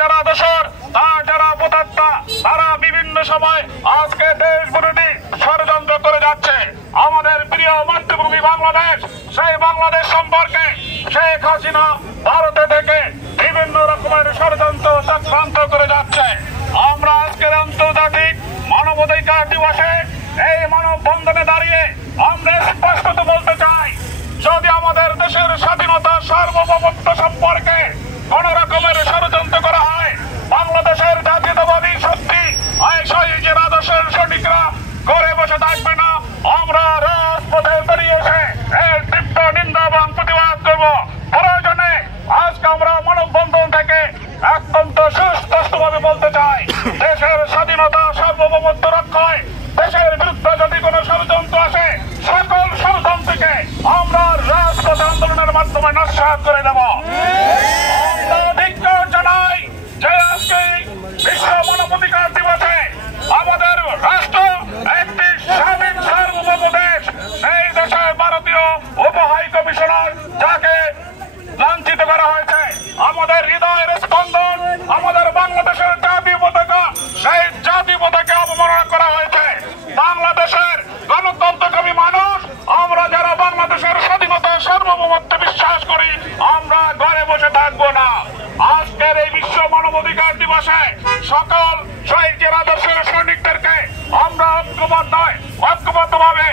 যারা দোষর, তার যারা উপদেষ্টা, তারা বিভিন্ন সময় আজকে দেশ বিরোধী ষড়যন্ত্র করে যাচ্ছে। আমাদের প্রিয় মাতৃভূমি বাংলাদেশ, সেই বাংলাদেশ সম্পর্কে শেখ হাসিনা ভারতে থেকে বিভিন্ন রকমের ষড়যন্ত্র চক্রান্ত করে যাচ্ছে। আমরা আজকের আন্তর্জাতিক মানবাধিকার দিবসে এই মানববন্ধনে দাঁড়িয়ে আমরা স্পষ্টত বলতে চাই, যদি আমাদের দেশের স্বাধীনতা সার্বভৌমত্ব সম্পর্কে কোন রকমের ষড়যন্ত্র করা হয়, বাংলাদেশের জাতীয়তাবাদী শক্তি শহীদের আদর্শের সৈনিকরা ঘরে বসে থাকবে না। আমরা রাজপথে বেরিয়ে এসে এর তীব্র নিন্দা এবং প্রতিবাদ করব। প্রয়োজনে আজকে আমরা মানববন্ধন থেকে অত্যন্ত সুস্পষ্টভাবে বলতে চাই, দেশের স্বাধীনতা সার্বভৌমত্ব রক্ষায় দেশের বিরুদ্ধে যদি কোনো ষড়যন্ত্র আসে, সকল ষড়যন্ত্রকে আমরা রাজপথ আন্দোলনের মাধ্যমে নস্যাৎ করে দেব। আমরা ধিক্কার জানাই যে আজকে বিশ্ব মানবাধিকার দিবসে আমাদের রাষ্ট্র একটি স্বাধীন সার্বভৌম দেশ, সেই দেশে ভারতীয় উপ হাই কমিশনার যাকে লাঞ্ছিত করা হয়েছে, আমাদের হৃদয়ের স্পন্দন, আমাদের বাংলাদেশের জাতীয় পতাকা, সেই জাতীয় পতাকা অবমাননা করা হয়েছে। বাংলাদেশের গণতন্ত্রকামী মানুষ, আমরা যারা বাংলাদেশের স্বাধীনতা সার্বভৌমত্ব বিশ্বাস করি, আমরা ঘরে বসে থাকবো না। আজকের এই বিশ্ব মানবাধিকার দিবসে সকল শহীদের আদর্শের সৈনিকদেরকে আমরা ঐক্যবদ্ধভাবে